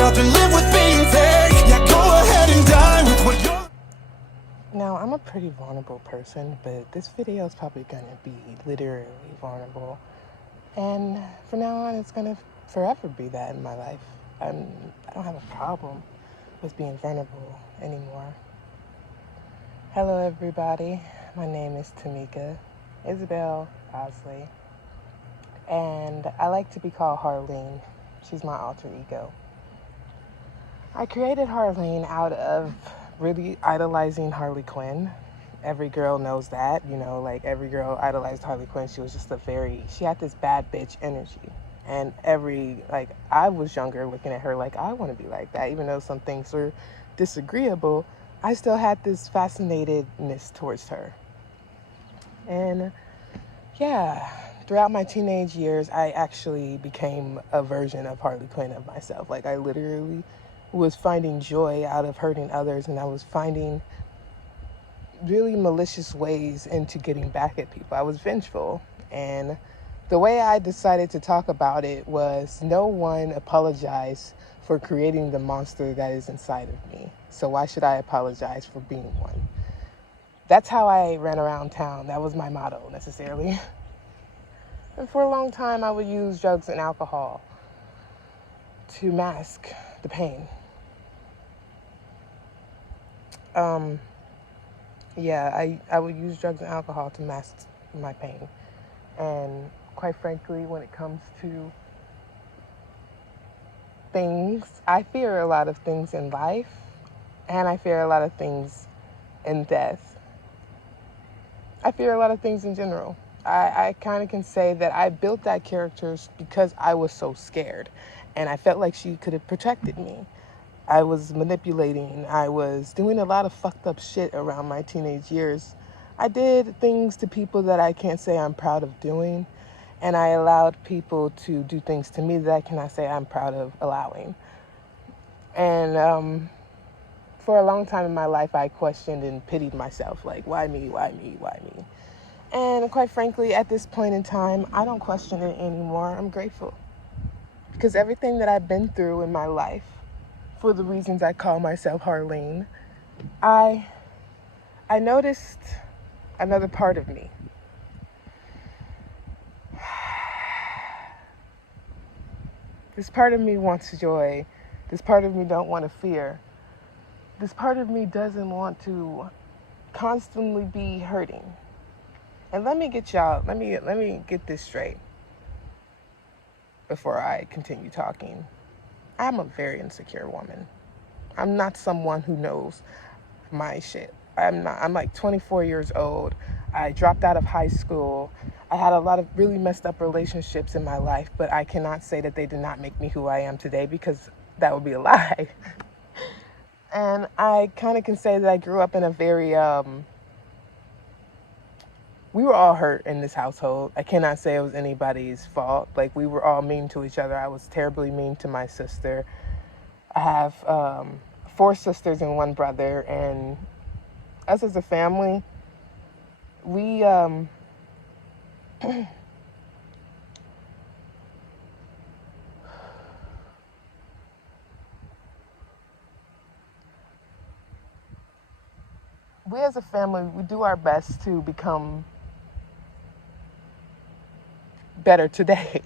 yourself and live with being fake. Yeah, go ahead and die with what you're. Now, I'm a pretty vulnerable person, but this video is probably going to be literally vulnerable. And from now on, it's going to forever be that in my life. I don't have a problem with being vulnerable anymore. Hello, everybody. My name is Tamika Isabel Osley, and I like to be called Harleen. She's my alter ego. I created Harleen out of really idolizing Harley Quinn. Every girl knows that, like every girl idolized Harley Quinn. She was just she had this bad bitch energy. And I was younger looking at her like, I want to be like that. Even though some things were disagreeable, I still had this fascinatedness towards her. And yeah, throughout my teenage years, I actually became a version of Harley Quinn of myself. Like, I literally was finding joy out of hurting others, and I was finding really malicious ways into getting back at people. I was vengeful, and the way I decided to talk about it was no one apologized for creating the monster that is inside of me. So why should I apologize for being one? That's how I ran around town. That was my motto, necessarily. And for a long time, I would use drugs and alcohol to mask the pain. I would use drugs and alcohol to mask my pain. And quite frankly, when it comes to things, I fear a lot of things in life, and I fear a lot of things in death. I fear a lot of things in general. I kind of can say that I built that character because I was so scared, and I felt like she could have protected me. I was manipulating. I was doing a lot of fucked up shit around my teenage years. I did things to people that I can't say I'm proud of doing, and I allowed people to do things to me that I cannot say I'm proud of allowing. And for a long time in my life, I questioned and pitied myself, like, why me, why me, why me? And quite frankly, at this point in time, I don't question it anymore. I'm grateful. Because everything that I've been through in my life, for the reasons I call myself Harleen, I noticed another part of me. This part of me wants joy. This part of me don't want to fear. This part of me doesn't want to constantly be hurting. And let me get this straight before I continue talking. I'm a very insecure woman. I'm not someone who knows my shit. I'm like 24 years old. I dropped out of high school. I had a lot of really messed up relationships in my life, but I cannot say that they did not make me who I am today, because that would be a lie. And I kind of can say that I grew up in a very, we were all hurt in this household. I cannot say it was anybody's fault. Like, we were all mean to each other. I was terribly mean to my sister. I have 4 sisters and 1 brother, and us as a family, we as a family, we do our best to become better today.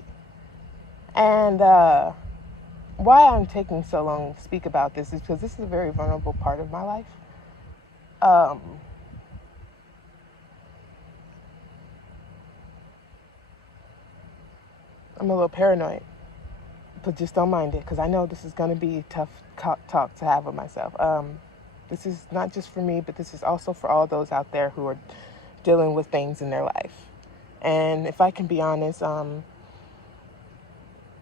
And why I'm taking so long to speak about this is because this is a very vulnerable part of my life. I'm a little paranoid, but just don't mind it, because I know this is going to be a tough talk to have with myself. This is not just for me, but this is also for all those out there who are dealing with things in their life. And if I can be honest,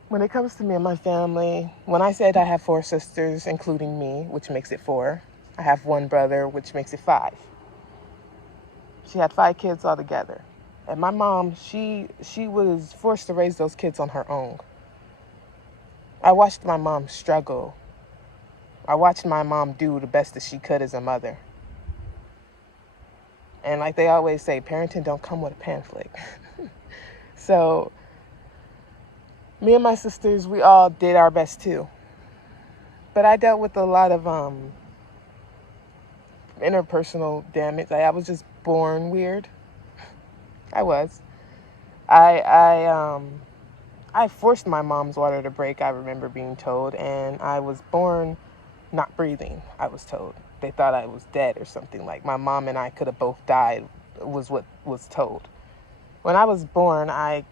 when it comes to me and my family, when I said I have 4 sisters, including me, which makes it 4, I have 1 brother, which makes it 5. She had 5 kids altogether. And my mom, she was forced to raise those kids on her own. I watched my mom struggle. I watched my mom do the best that she could as a mother. And like they always say, parenting don't come with a pamphlet. So me and my sisters, we all did our best too. But I dealt with a lot of interpersonal damage. Like, I was just born weird. I was. I forced my mom's water to break, I remember being told, and I was born not breathing, I was told. They thought I was dead or something. Like, my mom and I could have both died, was what was told. When I was born, I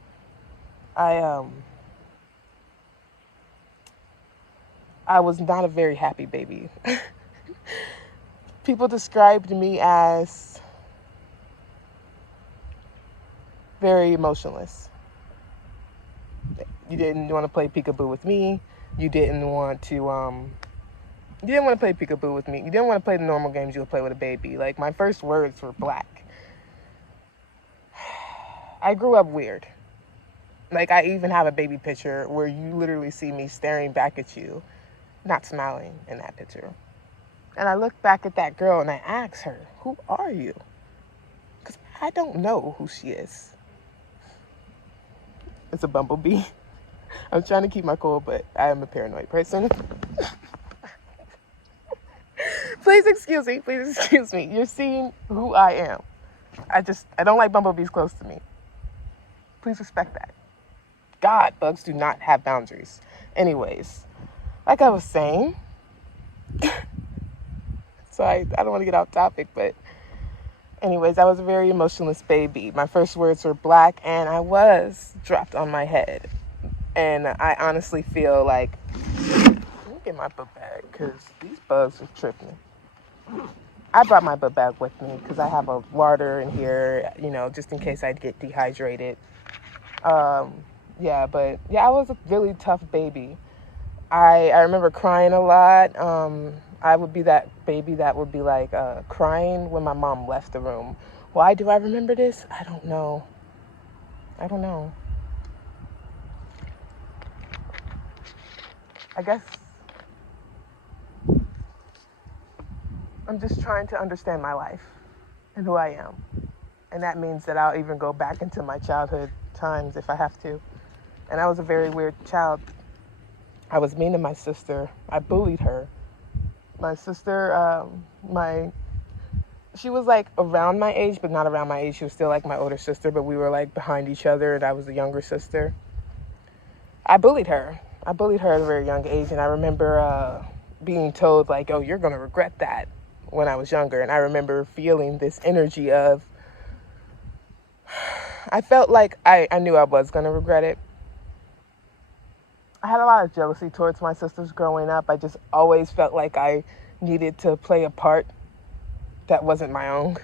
was not a very happy baby. People described me as very emotionless. You didn't want to play peekaboo with me. You didn't want to play peekaboo with me. You didn't want to play the normal games you would play with a baby. Like, my first words were black. I grew up weird. Like, I even have a baby picture where you literally see me staring back at you, not smiling in that picture. And I look back at that girl and I ask her, who are you? Because I don't know who she is. It's a bumblebee. I'm trying to keep my cool, but I am a paranoid person. Please excuse me. You're seeing who I am. I don't like bumblebees close to me. Please respect that. God, bugs do not have boundaries. Anyways, like I was saying, so I don't want to get off topic, but anyways, I was a very emotionless baby. My first words were black, and I was dropped on my head. And I honestly feel like, let me get my book bag, because these bugs are tripping. I brought my book bag with me because I have a water in here, just in case I'd get dehydrated. I was a really tough baby. I remember crying a lot. I would be that baby that would be like crying when my mom left the room. Why do I remember this? I don't know. I guess I'm just trying to understand my life and who I am. And that means that I'll even go back into my childhood times if I have to. And I was a very weird child. I was mean to my sister. I bullied her. My sister, she was like around my age, but not around my age. She was still like my older sister, but we were like behind each other, and I was the younger sister. I bullied her at a very young age, and I remember being told like, oh, you're going to regret that when I was younger. And I remember feeling this energy of, I felt like I knew I was going to regret it. I had a lot of jealousy towards my sisters growing up. I just always felt like I needed to play a part that wasn't my own.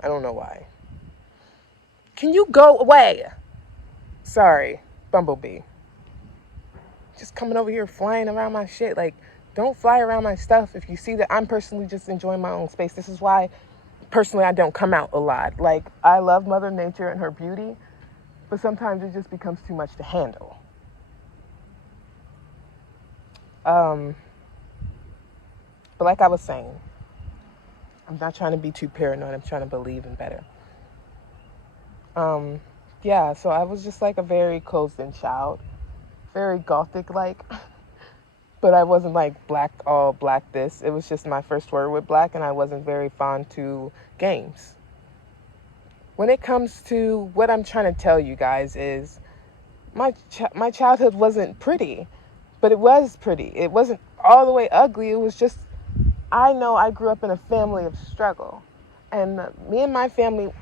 I don't know why. Can you go away? Sorry, Bumblebee. Just coming over here flying around my shit. Like, don't fly around my stuff if you see that I'm personally just enjoying my own space. This is why, personally, I don't come out a lot. Like, I love Mother Nature and her beauty, but sometimes it just becomes too much to handle. But like I was saying, I'm not trying to be too paranoid. I'm trying to believe in better. So I was just like a very closed-in child, very gothic-like, but I wasn't like all black this. It was just my first word with black, and I wasn't very fond to games. When it comes to what I'm trying to tell you guys is my childhood wasn't pretty, but it was pretty. It wasn't all the way ugly. It was just, I know I grew up in a family of struggle, and me and my family,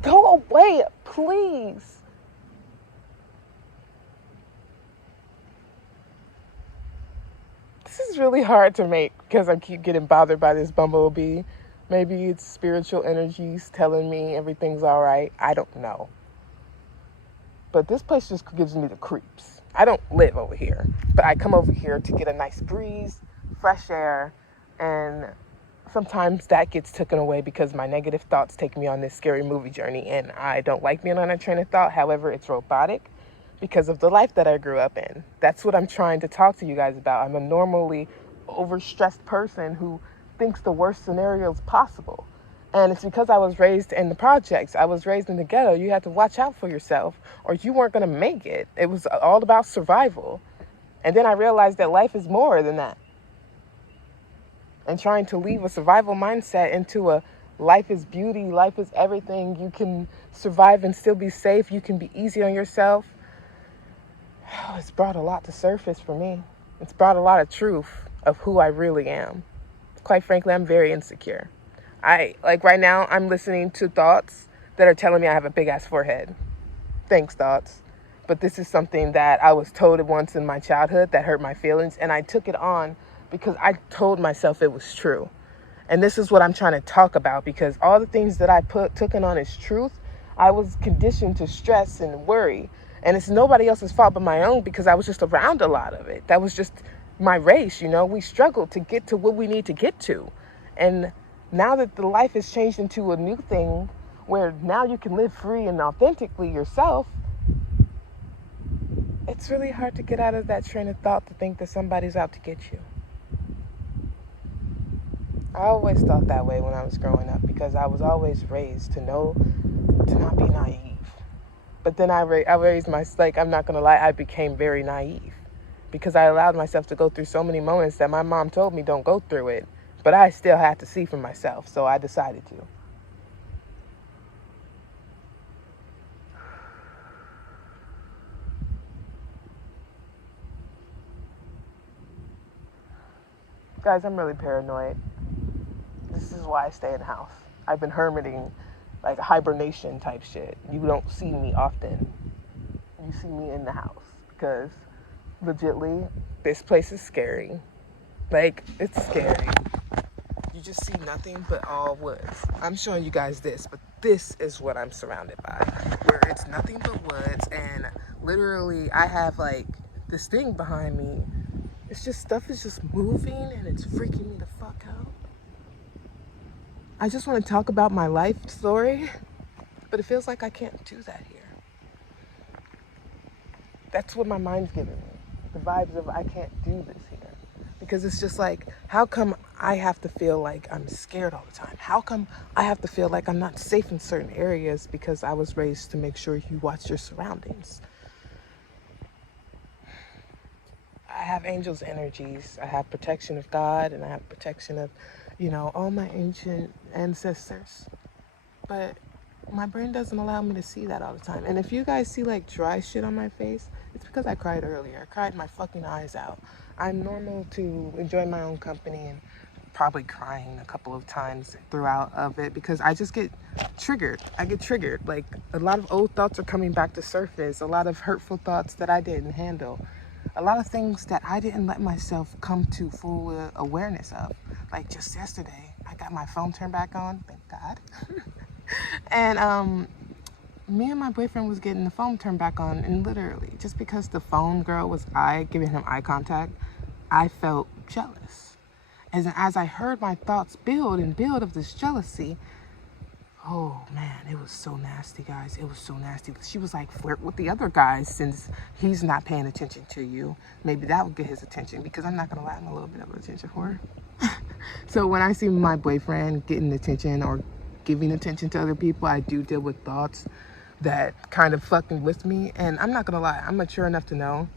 go away, please. This is really hard to make because I keep getting bothered by this bumblebee. Maybe it's spiritual energies telling me everything's all right. I don't know. But this place just gives me the creeps. I don't live over here, but I come over here to get a nice breeze, fresh air, and sometimes that gets taken away because my negative thoughts take me on this scary movie journey, and I don't like being on a train of thought. However, it's robotic because of the life that I grew up in. That's what I'm trying to talk to you guys about. I'm a normally overstressed person who thinks the worst scenarios possible. And it's because I was raised in the projects. I was raised in the ghetto. You had to watch out for yourself or you weren't going to make it. It was all about survival. And then I realized that life is more than that. and trying to leave a survival mindset into a life is beauty, life is everything, you can survive and still be safe, you can be easy on yourself. It's brought a lot to surface for me. It's brought a lot of truth of who I really am. Quite frankly, I'm very insecure. Like right now, I'm listening to thoughts that are telling me I have a big ass forehead. Thanks, thoughts. But this is something that I was told once in my childhood that hurt my feelings, and I took it on because I told myself it was true. And this is what I'm trying to talk about, because all the things that I took on as truth, I was conditioned to stress and worry. And it's nobody else's fault but my own, because I was just around a lot of it. That was just my race, you know. We struggled to get to what we need to get to. And now that the life has changed into a new thing where now you can live free and authentically yourself, it's really hard to get out of that train of thought to think that somebody's out to get you. I always thought that way when I was growing up, because I was always raised to not be naive. But then I raised I'm not going to lie, I became very naive because I allowed myself to go through so many moments that my mom told me don't go through it. But I still had to see for myself, so I decided to. Guys, I'm really paranoid. This is why I stay in the house. I've been hermiting, like hibernation type shit. You don't see me often. You see me in the house because legitly, this place is scary. Like, it's scary. You just see nothing but all woods. I'm showing you guys this, but this is what I'm surrounded by, where it's nothing but woods, and literally I have like this thing behind me. It's just stuff is just moving and it's freaking me the fuck out. I just want to talk about my life story, but it feels like I can't do that here. That's what my mind's giving me. The vibes of I can't do this here. Because it's just like, how come I have to feel like I'm scared all the time? How come I have to feel like I'm not safe in certain areas because I was raised to make sure you watch your surroundings? I have angels' energies. I have protection of God, and I have protection of, all my ancient ancestors. But my brain doesn't allow me to see that all the time. And if you guys see like dry shit on my face, it's because I cried earlier. I cried my fucking eyes out. I'm normal to enjoy my own company and probably crying a couple of times throughout of it because I just get triggered. I get triggered. Like a lot of old thoughts are coming back to surface. A lot of hurtful thoughts that I didn't handle. A lot of things that I didn't let myself come to full awareness of. Like just yesterday, I got my phone turned back on, thank God. And me and my boyfriend was getting the phone turned back on, and literally, just because the phone girl was giving him eye contact, I felt jealous. As I heard my thoughts build of this jealousy, oh man, it was so nasty, guys. It was so nasty. She was like, flirt with the other guys since he's not paying attention to you. Maybe that would get his attention, because I'm not gonna lie, I'm a little bit of attention for her. So when I see my boyfriend getting attention or giving attention to other people, I do deal with thoughts that kind of fucking with me. And I'm not gonna lie, I'm mature enough to know,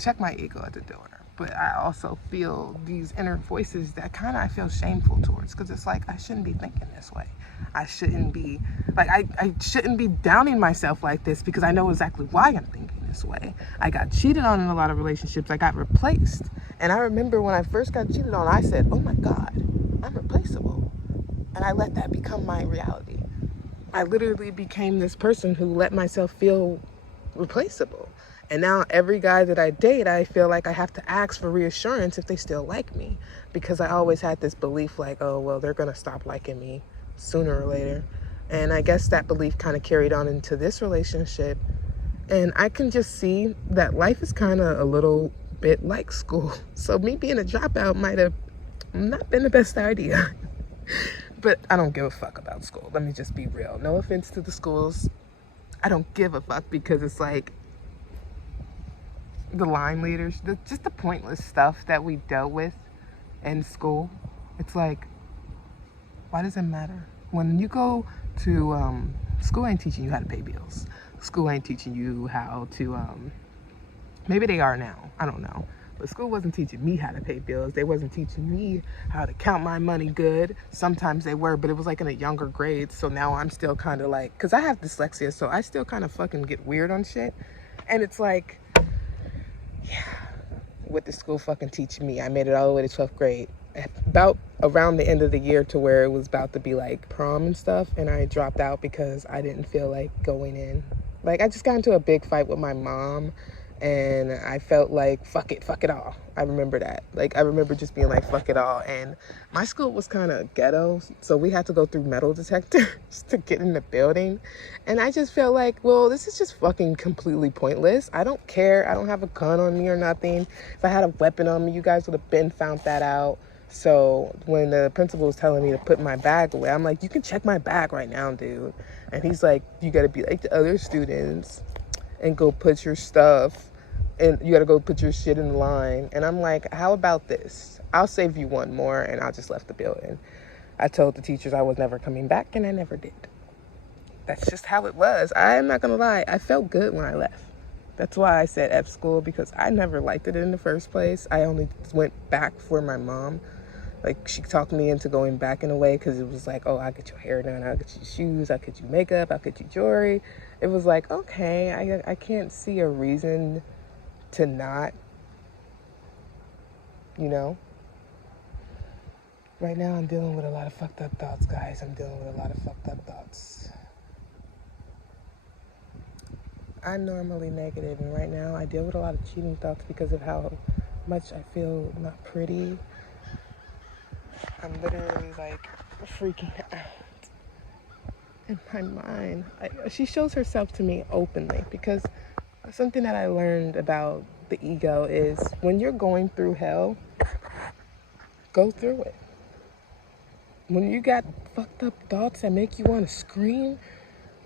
check my ego at the door. But I also feel these inner voices that kind of I feel shameful towards, because it's like I shouldn't be thinking this way. I shouldn't be like I shouldn't be downing myself like this, because I know exactly why I'm thinking this way. I got cheated on in a lot of relationships. I got replaced. And I remember when I first got cheated on, I said, oh my God, I'm replaceable. And I let that become my reality. I literally became this person who let myself feel replaceable. And now every guy that I date, I feel like I have to ask for reassurance if they still like me, because I always had this belief like, oh, well, they're going to stop liking me sooner or later. And I guess that belief kind of carried on into this relationship. And I can just see that life is kind of a little bit like school. So me being a dropout might have not been the best idea. But I don't give a fuck about school. Let me just be real. No offense to the schools. I don't give a fuck, because it's like the line leaders, just the pointless stuff that we dealt with in school. It's like, why does it matter? When you go to school, ain't teaching you how to pay bills. School ain't teaching you how to, maybe they are now, I don't know. But school wasn't teaching me how to pay bills. They wasn't teaching me how to count my money good. Sometimes they were, but it was like in a younger grade. So now I'm still kind of like, because I have dyslexia, so I still kind of fucking get weird on shit. And it's like, yeah, what the school fucking teaching me? I made it all the way to 12th grade. About around the end of the year to where it was about to be like prom and stuff. And I dropped out because I didn't feel like going in. Like, I just got into a big fight with my mom. And I felt like, fuck it all. I remember that. Like, I remember just being like, fuck it all. And my school was kind of ghetto, so we had to go through metal detectors to get in the building. And I just felt like, well, this is just fucking completely pointless. I don't care. I don't have a gun on me or nothing. If I had a weapon on me, you guys would have been found that out. So when the principal was telling me to put my bag away, I'm like, you can check my bag right now, dude. And he's like, you got to be like the other students and go put your stuff, and you gotta go put your shit in line. And I'm like, how about this? I'll save you one more, and I just left the building. I told the teachers I was never coming back, and I never did. That's just how it was. I'm not gonna lie, I felt good when I left. That's why I said F school, because I never liked it in the first place. I only went back for my mom. Like, she talked me into going back in a way, because it was like, oh, I'll get your hair done, I'll get you shoes, I'll get you makeup, I'll get you jewelry. It was like, okay, I can't see a reason to not, you know. Right now I'm dealing with a lot of fucked up thoughts, guys. I'm dealing with a lot of fucked up thoughts. I'm normally negative, and right now I deal with a lot of cheating thoughts because of how much I feel not pretty. I'm literally like freaking out in my mind. She shows herself to me openly, because something that I learned about the ego is when you're going through hell, go through it. When you got fucked up thoughts that make you want to scream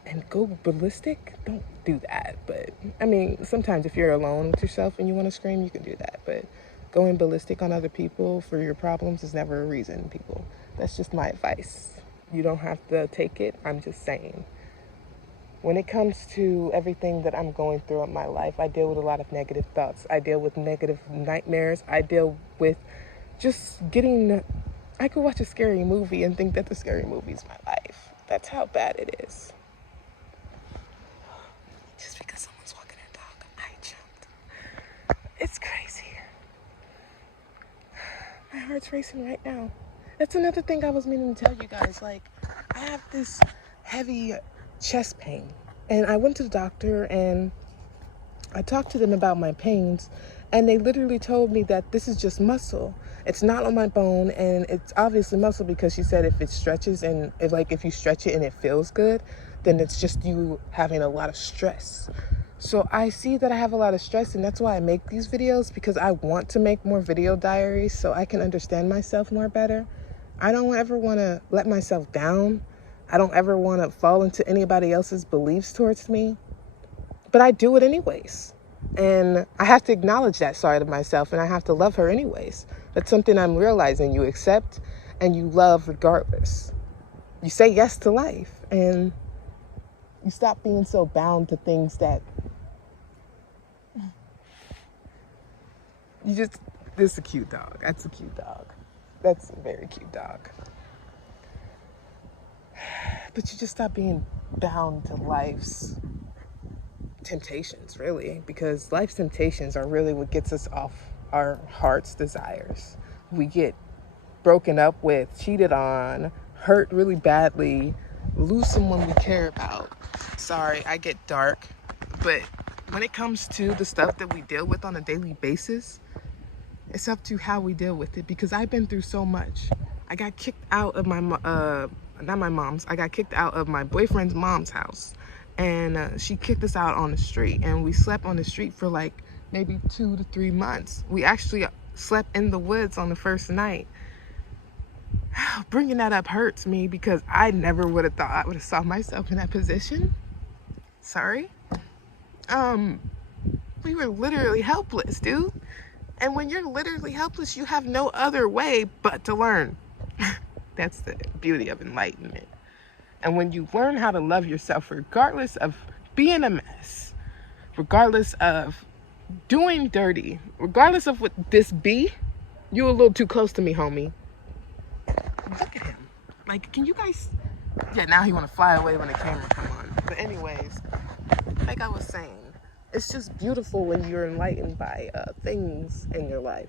and go ballistic, don't do that. But I mean, sometimes if you're alone with yourself and you want to scream, you can do that. But going ballistic on other people for your problems is never a reason, people. That's just my advice. You don't have to take it. I'm just saying. When it comes to everything that I'm going through in my life, I deal with a lot of negative thoughts. I deal with negative nightmares. I deal with just getting... I could watch a scary movie and think that the scary movie is my life. That's how bad it is. Just because someone's walking their dog, I jumped. It's crazy. My heart's racing right now. That's another thing I was meaning to tell you guys. Like, I have this heavy chest pain, and I went to the doctor and I talked to them about my pains, and they literally told me that this is just muscle. It's not on my bone, and it's obviously muscle, because she said if it stretches and if you stretch it and it feels good, then it's just you having a lot of stress. So I see that I have a lot of stress, and that's why I make these videos, because I want to make more video diaries so I can understand myself more better. I don't ever want to let myself down. I don't ever want to fall into anybody else's beliefs towards me, but I do it anyways. And I have to acknowledge that side of myself, and I have to love her anyways. That's something I'm realizing. You accept and you love regardless. You say yes to life, and you stop being so bound to things that you just... This is a cute dog. That's a cute dog. That's a very cute dog. But you just stop being bound to life's temptations, really, because life's temptations are really what gets us off our heart's desires. We get broken up with, cheated on, hurt really badly, lose someone we care about. Sorry, I get dark, but when it comes to the stuff that we deal with on a daily basis, it's up to how we deal with it, because I've been through so much. I got kicked out of I got kicked out of my boyfriend's mom's house, and she kicked us out on the street, and we slept on the street for like maybe 2 to 3 months. We actually slept in the woods on the first night. Bringing that up hurts me, because I never would have thought I would have saw myself in that position. Sorry. We were literally helpless, dude. And when you're literally helpless, you have no other way but to learn. That's the beauty of enlightenment. And when you learn how to love yourself, regardless of being a mess, regardless of doing dirty, regardless of what this be, you a little too close to me, homie. Look at him. Like, can you guys... Yeah, now he want to fly away when the camera come on. But anyways, like I was saying, it's just beautiful when you're enlightened by things in your life.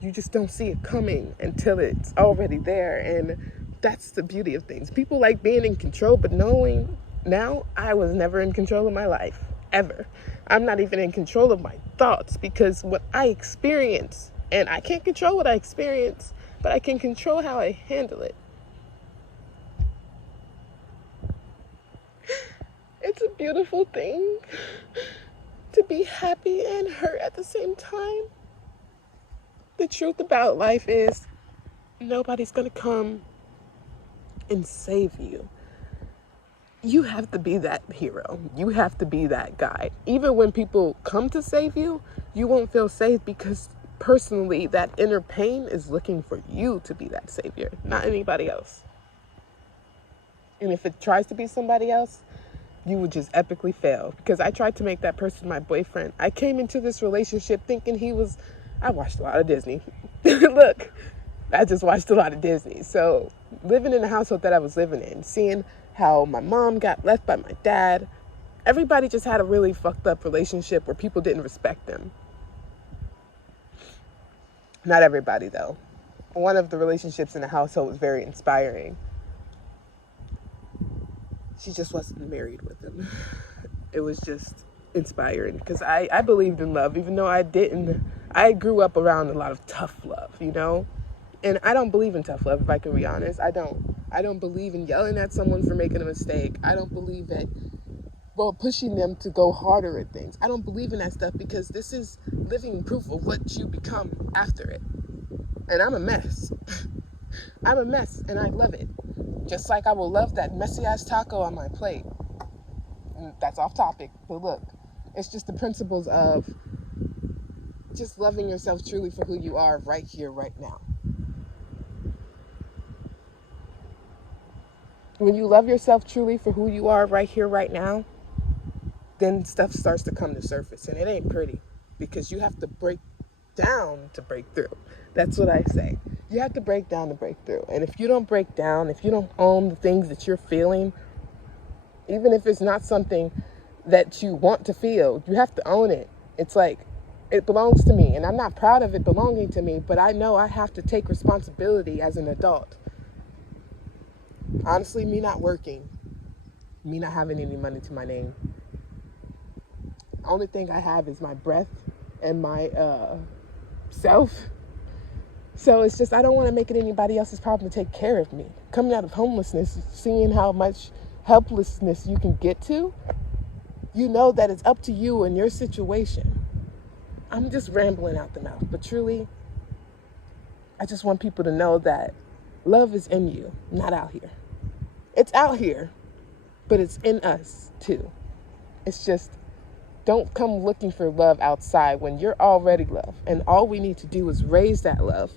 You just don't see it coming until it's already there, and that's the beauty of things. People like being in control, but knowing now I was never in control of my life, ever. I'm not even in control of my thoughts, because what I experience, and I can't control what I experience, but I can control how I handle it. It's a beautiful thing to be happy and hurt at the same time. The truth about life is nobody's gonna come and save you. You have to be that hero. You have to be that guy. Even when people come to save you, you won't feel safe, because personally that inner pain is looking for you to be that savior, not anybody else. And if it tries to be somebody else, you would just epically fail, because I tried to make that person my boyfriend. I came into this relationship thinking I watched a lot of Disney. Look, I just watched a lot of Disney. So living in the household that I was living in, seeing how my mom got left by my dad, everybody just had a really fucked up relationship where people didn't respect them. Not everybody, though. One of the relationships in the household was very inspiring. She just wasn't married with him. It was just inspiring, because I believed in love, even though I didn't. I grew up around a lot of tough love, you know? And I don't believe in tough love, if I can be honest. I don't believe in yelling at someone for making a mistake. I don't believe that, pushing them to go harder at things. I don't believe in that stuff, because this is living proof of what you become after it. And I'm a mess. I'm a mess, and I love it. Just like I will love that messy-ass taco on my plate. And that's off topic, but look, it's just the principles of just loving yourself truly for who you are right here, right now. When you love yourself truly for who you are right here, right now, then stuff starts to come to surface, and it ain't pretty, because you have to break down to break through. That's what I say. You have to break down to break through. And if you don't break down, if you don't own the things that you're feeling, even if it's not something that you want to feel, you have to own it. It's like, it belongs to me, and I'm not proud of it belonging to me, but I know I have to take responsibility as an adult. Honestly, me not working, me not having any money to my name, the only thing I have is my breath and my self. So it's just, I don't want to make it anybody else's problem to take care of me. Coming out of homelessness, seeing how much helplessness you can get to, you know that it's up to you and your situation. I'm just rambling out the mouth, but truly, I just want people to know that love is in you, not out here. It's out here, but it's in us too. It's just, don't come looking for love outside when you're already love. And all we need to do is raise that love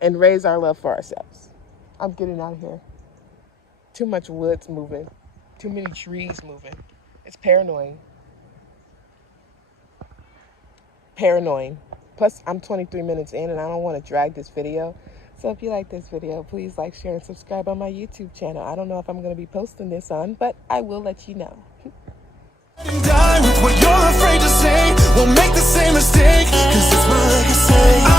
and raise our love for ourselves. I'm getting out of here. Too much woods moving. Too many trees moving. It's paranoid. Paranoid. Plus, I'm 23 minutes in, and I don't want to drag this video. So if you like this video, please like, share, and subscribe on my YouTube channel. I don't know if I'm going to be posting this on, but I will let you know. And die with what you're afraid to say. Won't make the same mistake, 'cause it's my legacy.